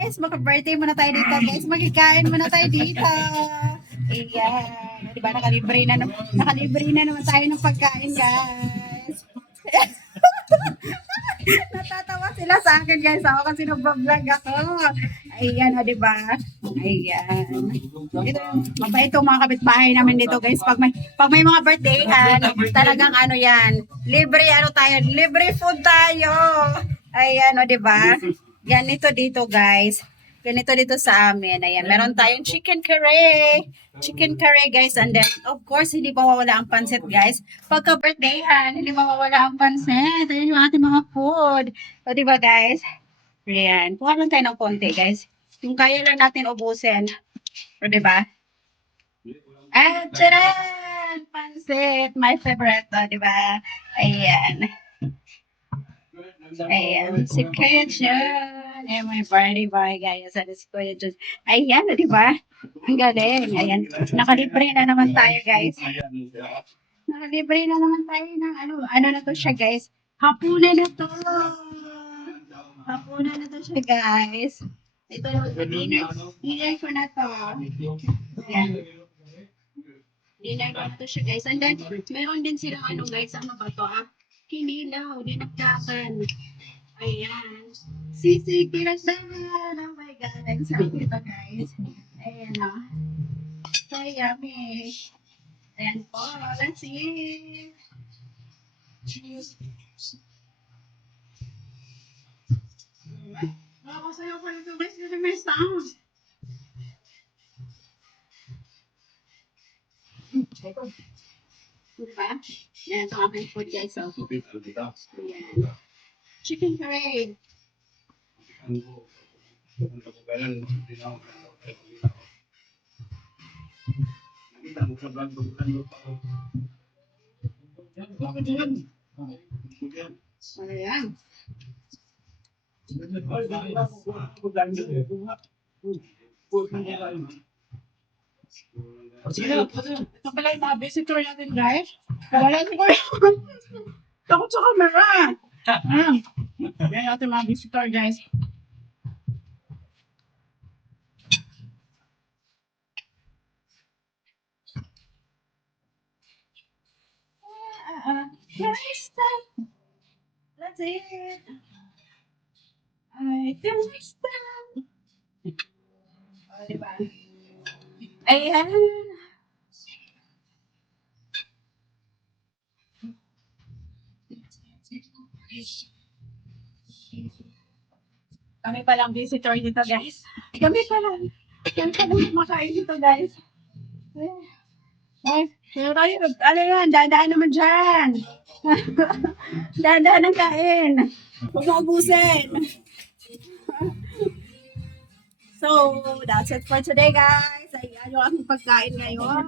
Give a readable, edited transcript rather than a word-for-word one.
guys, maka-birthday muna tayo dito guys. Magkikain muna tayo dito. Ayan. Diba nakalibre na naman tayo ng pagkain guys. Natatawa sila sa akin guys. Ako kasi nagbablog ako. Ayan o diba? Ayan. Ito, mabait itong mga kapitbahay namin dito guys. Pag may mga birthday, talagang ano yan. Libre ano tayo. Libre food tayo. Ayan o diba? Ganito dito guys. Ganito dito sa amin. Ayan, meron tayong chicken curry. Chicken curry guys. And then, of course, hindi mawawala ang pansit guys. Pagka birthday-han, hindi mawawala ang pansit. Ayan yung ating mga food. O diba guys? Ayan. Kuha lang tayo ng konti guys. Yung kaya lang natin ubusin. O diba? Ah, charan! Pansit! My favorite. O diba? Ayan. Ayan, si Kuya John. Ayan, may party boy, guys. Ano si Kuya John. Ayan, di ba? Ang galing. Ayan, nakalibre na naman tayo, guys. Nakalibre na naman tayo ng ano na to siya, guys. Hapunan na to. Hapunan na to siya, guys. Ito yung dinner. Dinner ko na to. Ayan. Dinner ko na to siya, guys. And then, meron din silang guys, ano ba to, Kinilaw, dinagdakan. Ayan. Sisi, kirasaman. Oh my God, ang sarap ito, guys. Ayan, so yummy. Ayan po, let's eat. Nakakasayaw pa nito, guys. Kasi may sound. Diba? Ayan, ito aking food, guys. So, ayan. Chicken curry. Ayan. Ito pala yung mga visitor natin, guys. Wala si Kuya. Takot sa camera. Yan yung ating mga visitor, guys. That's it. I feel like that. Oh, diba? Ayan. Kami palang visitor dito, guys. Kami palang makain dito, guys. Ay, pero tayo, ano yan, dadaan naman dyan. Dadaan ang kain. Huwag mo ubusin. So, that's it for today, guys. Ayan yung aking pagkain ngayon.